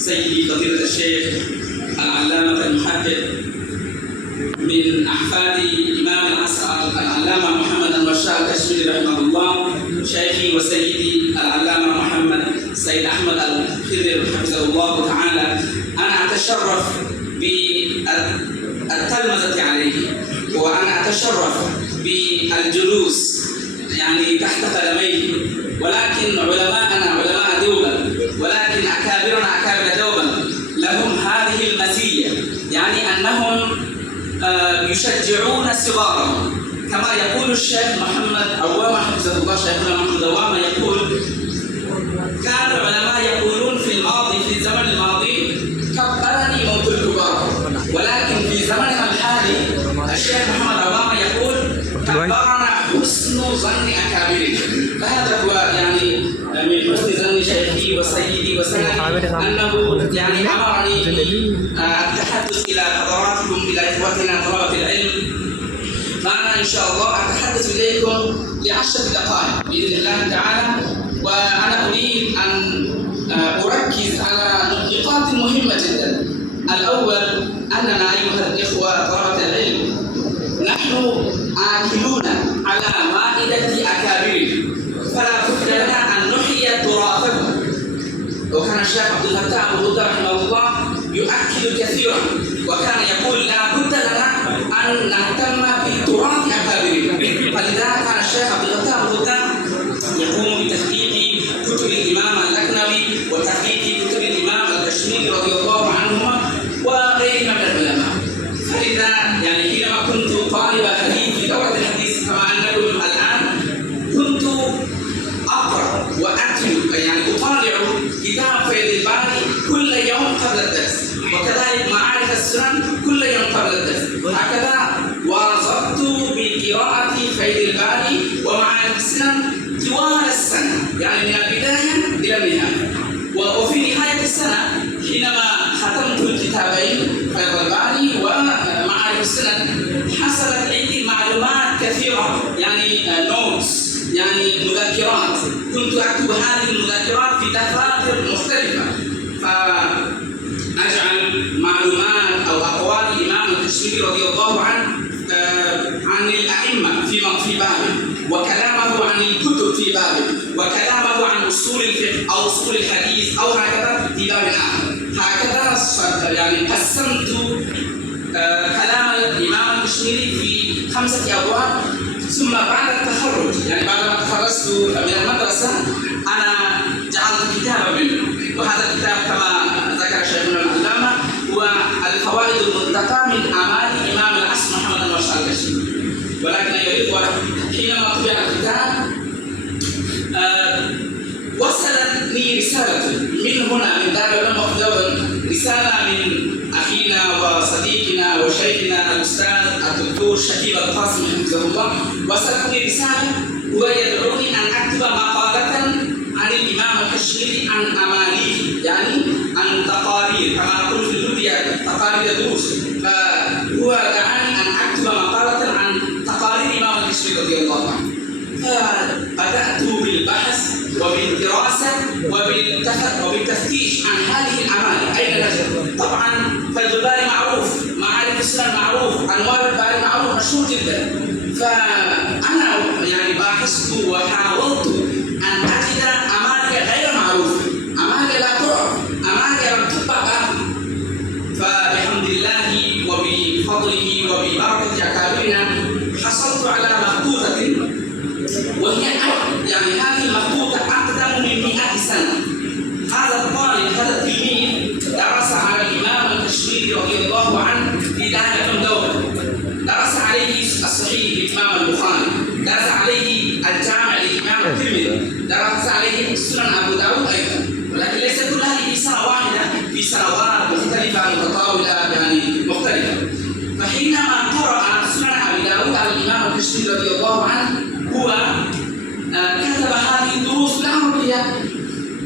سيدي فضيلة الشيخ العلامة المحقق من أحفاد إمام العصر العلامة محمد الرشاد الكشميري رحمه الله، شيخي وسيدي العلامة محمد سيد أحمد الخضر حفظه الله تعالى، أنا أتشرف بالتلمذة عليه، وأنا أتشرف بالجلوس يعني تحت قدميه، ولكن علماءنا علماء دوبا، ولكن أكابرنا أكابر دوبا لهم هذه المزية، يعني أنهم يشجعون صغارهم، كما يقول الشيخ محمد عوامة حفظه الله، شيخنا محمد عوامة يقول: كان العلماء يقولون في الماضي، في الزمن الماضي، كبرني موت الكبار، ولكن في زمننا الحالي الشيخ محمد عوامة يقول: كبرنا حسن ظن أكابرنا. فهذا هو يعني من حسن ظن شيخي وسيدي وسندي أنه يعني أمرني بالتحدث إلى حضراتكم، إلى إخوتنا طلبة العلم. فأنا إن شاء الله أتحدث إليكم ل10 دقائق بإذن الله تعالى، وأنا أريد أن أركز على نقاط مهمة جدا. الأول أننا أيها الإخوة طلبة العلم نحن آكلون على مائدة أكابرنا، فلا بد لنا أن نحيي تراثهم. وكان الشيخ عبد الفتاح أبو غدة رحمه الله يؤكد كثيرا، وكان يقول: لا بد لنا أن نهتم بتراث أكابرنا. فلذا كان الشيخ عبد الفتاح أبو غدة يقوم بتحقيق كتب الإمام اللكنوي وتحقيق كتب الإمام الكشميري رضي الله عنهما وغيرهم من العلماء. فلذا يعني حينما كنت طالب حديث في دورة الحديث كما أنكم الآن، كنت أقرأ وأتلو يعني أطالع كتاب فيض الباري كل يوم قبل الدرس، وكذلك معارف السنن كل يوم قبل الدرس. هكذا واظبت بقراءة فيض الباري ومعارف السنن طوال السنة، يعني من البداية إلى النهاية. وفي نهاية السنة حينما ختمت الكتابين فيض الباري ومعارف السنن حصلت عندي معلومات كثيرة، يعني نوتس، يعني مذكرات، كنت أكتب هذه المذكرات في دفاتر مختلفة، فأجعل معلومات أو أقوال الإمام الكشميري رضي الله عنه عن الأئمة في بابه، وكلامه عن الكتب في بابه، وكلامه عن أصول الفقه أو أصول الحديث أو هكذا في باب آخر. هكذا يعني قسمت كلام الإمام الكشميري في 5 أبواب. ثم بعد التخرج، يعني بعدما تخرجت من المدرسة، أنا جعلت كتابا منه، وهذا الكتاب كما ذكر شيخنا العلامة هو الفوائد المنتقى من أعمال إمام العصر محمد الرشاد الكشميري. ولكن أيها الإخوة، حينما طبع الكتاب وصلتني رسالة من هنا من دار العلوم وفدوبا، رسالة من أخينا وصديقنا وشيخنا الأستاذ الدكتور شكيب القاسم حفظه الله. وصلتني رسالة هو يدعوني أن أكتب مقالة عن الإمام الكشميري عن أمانيه، يعني عن تقارير، كما نقول في اللغة تقارير دروس. فهو دعاني أن أكتب مقالة عن تقارير الإمام الكشميري رضي الله عنه. فبدأت بالبحث وبالدراسة وبالتفتيش عن هذه الأعمال أين نزلت. طبعا فيض الباري معروف، معارف السنن معروف، أنوار الباري معروف مشهور جدا. فأنا يعني باحثت وحاولت أن أجد أعمال غير معروفة، أعمال لا تعرف، أعمال لم تطبع بعد. فبحمد الله وبفضله وببركة أكابرنا حصلت على مخطوطة، وهي يعني هذه المخطوطة أقدم من 100 سنة. هذا الطالب، هذا التلميذ درس على الإمام الكشميري رضي الله عنه في دار دولة، درس عليه الصحيح للإمام البخاري، درس عليه الجامع للإمام الترمذي، درس عليه سنن أبو داود أيضا، ولكن ليس كل هذه في سنة واحدة، في سنوات مختلفة متطاولة يعني مختلفة. فحينما قرأ سنن أبي داود على الإمام الكشميري رضي الله عنه، هو كتب هذه الدروس بالعربية.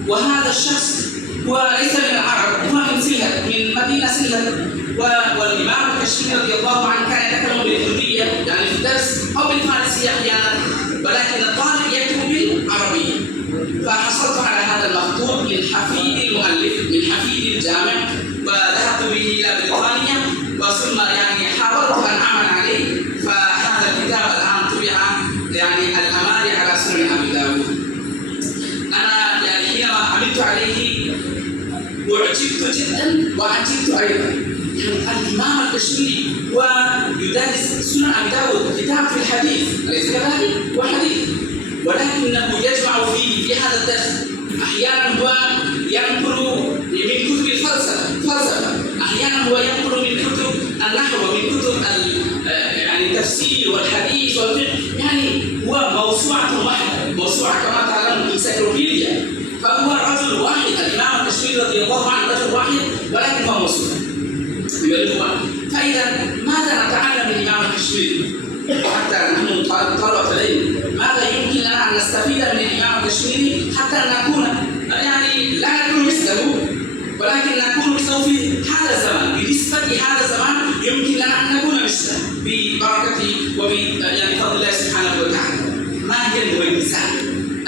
وهذا الشخص هو ليس من العرب، هو من سلهب، من مدينة سلهب، والإمام الكشميري رضي الله عنه كان يتكلم بالهندية يعني في الدرس أو بالفارسية أحيانا، ولكن الطالب يكتب بالعربية. فحصلت على هذا المخطوط من حفيد المؤلف، من حفيد هذه أعجبت جدا وعجبت أيضا. يعني الإمام الكشميري ويدرس سنن أبي داود، كتاب في الحديث أليس كذلك؟ وحديث، ولكنه يجمع في هذا الدرس أحيانا هو ينقل من كتب الفلسفة، أحيانا هو ينقل من كتب النحو ومن كتب يعني التفسير والحديث والفقه، يعني هو موسوعة واحدة، موسوعة كما تعلمون انسيكلوبيديا. فهو رجل واحد، الإمام الكشميري رضي الله عنه رجل واحد ولكن هو موسوعة. فإذا ماذا نتعلم من الإمام الكشميري؟ وحتى نحن طلبة العلم ماذا يمكن لنا أن نستفيد من الإمام الكشميري حتى نكون يعني لا نكون مثله ولكن نكون مثله في هذا الزمان، بنسبة هذا الزمان يمكن لنا أن نكون مثله ببركته يعني بفضل الله سبحانه وتعالى. ما هي المميزات؟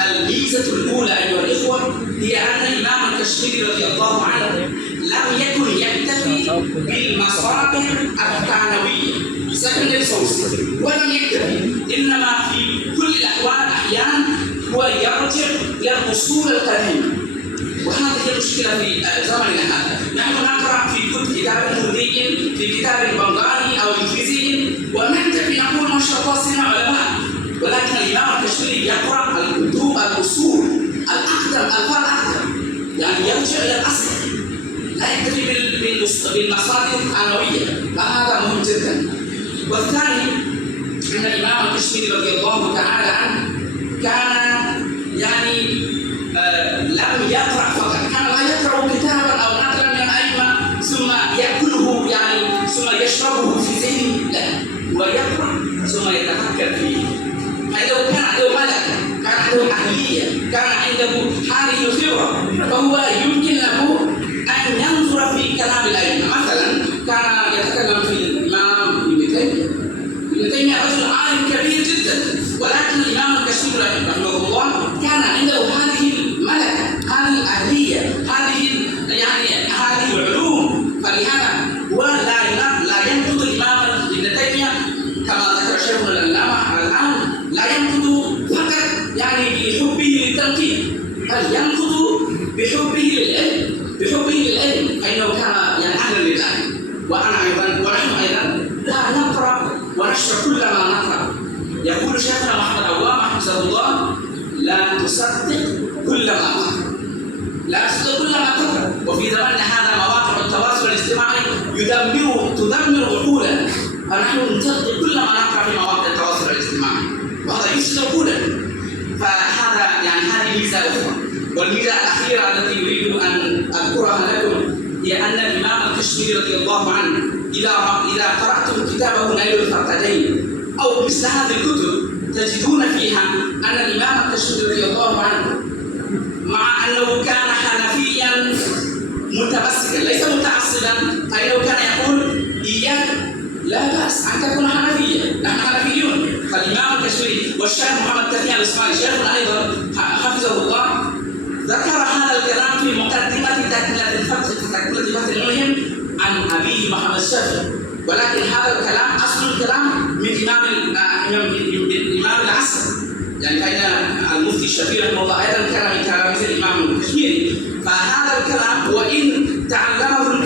الميزة الأولى أيها الإخوة هي أن الإمام الكشميري رضي الله عنه لم يكن يكتفي بالمصادر الثانوية secondary sources ولم يكتفي، إنما في كل الأحوال أحيانا هو يرجع إلى الأصول القديمة. وهذه هي المشكلة في زمننا هذا. نحن نقرأ في كتاب هندي، في كتاب بنغالي أو إنجليزي ونكتفي نقول ما شاء الله سنا علماء، ولكن الإمام الكشميري يقرأ الكتب الأصول الأقدم، الألفاظ الأقدم، يعني يرجع إلى الأصل، لا يكتفي بالمصادر الثانوية، فهذا مهم جدا. والثاني أن الإمام الكشميري رضي الله تعالى عنه كان يعني لم يقرأ فقط، كان لا يقرأ كتابا أو نقلا من الأئمة ثم يأكله يعني ثم يشربه في ذهنه، لا، هو يقرأ ثم يتفكر فيه. فلو كان عنده ملكة، كان عنده أهلية، كان عنده هذه الخبرة، فهو يمكن له أن ينظر في كلام الأئمة. مثلا كان يتكلم في الإمام ابن تيمية. ابن تيمية رجل عالم كبير جدا، ولكن الإمام الكشميري رحمه الله كان عنده هذه الملكة، هذه الأهلية، هذه العلوم، فلهذا هو لا ينقض الإمام ابن تيمية كما ذكر شيخنا العلامة الآن، لا ينقض فقط يعني بحبه للتنقيد، بل ينقض بحبه للعلم، فإنه كان يعني أهلا لله. وأنا أيضا ونحن أيضا لا نقرأ ونشرح كل ما نقرأ. يقول شيخنا محمد عوام حفظه الله: لا تصدق كل ما تقرأ، لا تصدق كل ما تقرأ. وفي زماننا هذا مواقع التواصل الاجتماعي تدمر عقولنا، فنحن نصدق كل ما نقرأ في مواقع التواصل الاجتماعي، وهذا يفسد عقولنا. فهذا يعني هذه ميزة أخرى. والميزة الأخيرة التي أريد أن أذكرها لكم هي أن الإمام الكشميري رضي الله عنه إذا قرأتم كتابه نيل الفقدين أو مثل هذه الكتب تجدون فيها أن الإمام الكشميري رضي الله عنه مع أنه كان حنفيا متمسكا ليس متعصبا، فإنه كان يقول: إياك لا بأس أن تكون حنفيا، نحن حنفيون. فالإمام الكشميري والشيخ محمد تقي الإسماعيلي شيخنا أيضا حفظه الله ذكر هذا الكلام في مقدمة تكملة فتح الملهم عن أبيه محمد الشافعي، ولكن هذا الكلام أصل الكلام من إمام العصر، يعني فإن المفتي الشافعي رحمه الله أيضا كان من تلاميذ الإمام الكشميري. فهذا الكلام وإن تعلمه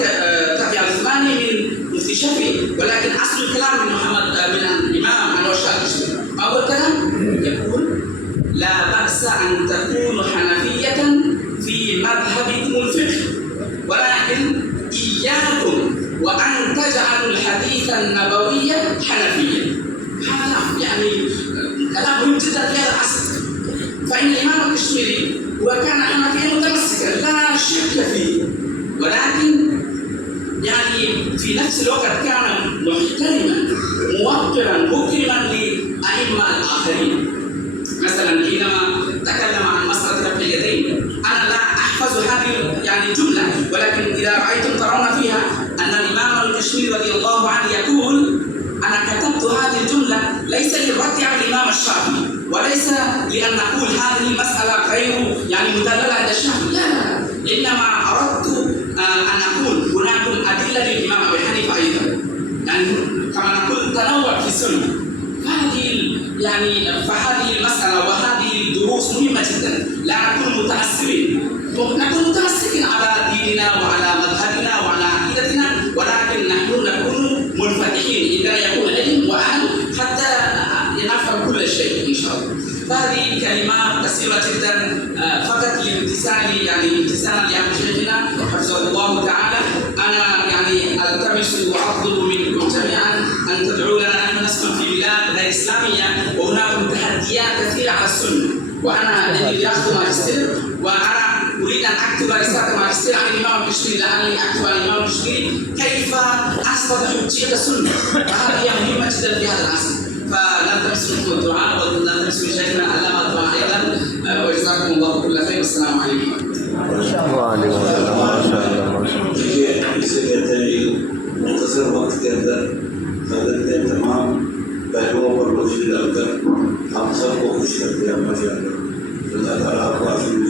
تقي العثماني من مفتي الشافعي، ولكن أصل الكلام من الإمام أنور الشاه الكشميري. فهو الكلام يقول: لا بأس أن تكونوا حنفية في مذهبكم الفقه، ولكن إياكم وأن تجعلوا الحديث النبوي حنفيا. هذا يعني كلام مهم جدا في هذا العصر، فإن الإمام الكشميري وكان حنفيا متمسكا لا شك فيه، ولكن يعني في نفس الوقت كان محترما موقرا مكرما لأئمة الآخرين. مثلا حينما تكلم عن مسألة رفع اليدين، أنا لا أحفظ هذه يعني جملة، ولكن إذا رأيتم ترون فيها أن الإمام الكشميري رضي الله عنه يقول: أنا كتبت هذه الجملة ليس للرد على الإمام الشافعي، وليس لأن نقول هذه المسألة غير يعني مدللة عند الشافعي، لا، إنما أردت أن أقول هناك أدلة للإمام أبي حنيفة أيضا، يعني كما نقول تنوع في السنة. فهذه المسألة وهذه الدروس مهمة جدا، لا نكون متعصبين. نكون متمسكين على ديننا وعلى مذهبنا وعلى عقيدتنا، ولكن نحن نكون منفتحين عندنا يكون علم وعلم حتى نفهم كل شيء إن شاء الله. فهذه كلمات قصيرة جدا فقط لامتثال امتثالا لأمر شيخنا حفظه الله تعالى. أنا ألتمس وأطلب منكم جميعا أن تدعوا لنا. نحن نسكن في بلاد غير إسلامية وهناك تحديات كثيرة على السنة، وأنا الذي أخذ ماجستير وأنا أريد أن أكتب رسالة ماجستير عن الإمام الكشميري، لعلي أكتب عن الإمام الكشميري كيف أثبت حجية السنة، وهذه مهمة جدا في هذا العصر. فنلتمس منكم الدعاء ونلتمس من شيخنا علامة الدعاء أيضا، وجزاكم الله كل خير والسلام عليكم. وعليكم السلام. ما شاء الله. देखिए मुख्तसर वक्त के अंदर हजरत ने तमाम पहलुओं पर रोशनी डालकर हम सबको खुश कर दिया। माशाअल्लाह, अल्लाह ताला आपको आफियत